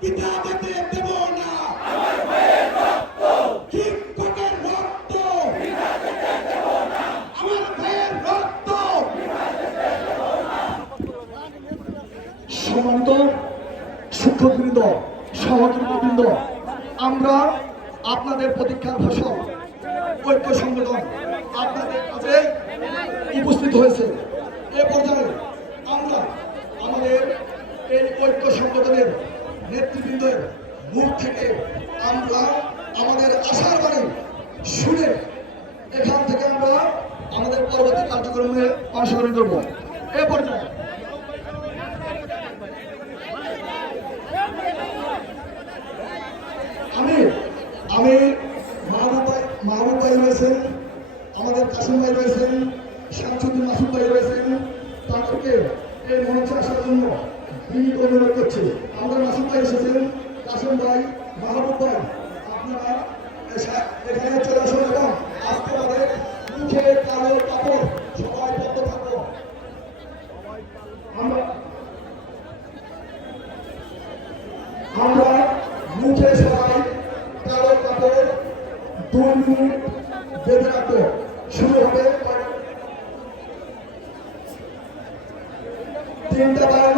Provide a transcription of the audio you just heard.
পিতা দিতে শিক্ষকবৃন্দ সহকর্মীবৃন্দ আমরা আপনাদের প্রতীক্ষার ফসল ঐক্য সংগঠন আপনাদের কাছে উপস্থিত হয়েছে। এ পর্যায়ে আমরা আমাদের এই ঐক্য সংগঠনের নেতৃবৃন্দের মুখ থেকে আমরা আমাদের আশার বাণী শুনে এখান থেকে আমরা আমাদের পরবর্তী কার্যক্রমে অংশগ্রহণ করব। এ পর্যায়ে আমি আমি মাহবুব ভাই মাহবুব ভাই রয়েছেন, আমাদের কাসিম ভাই রয়েছেন, শামসুদ্দিন মাসুদ ভাই রয়েছেন, তাদেরকে এই মঞ্চে আসার জন্য বিনীত অনুরোধ করছি। আমাদের মাসুদ ভাই এসেছেন। কাসিম ভাই, মাহবুব ভাই, আপনারা এখানে চলে আসুন এবং আজকে আমাদের মুখে কালো কাপড় সবাই বদ্ধ থাকব আমরা আমরা মুখে সবাই কালো কাপড় দুই মিনিট বেঁধে রাখব। শুরু হবে। তিনটা বারো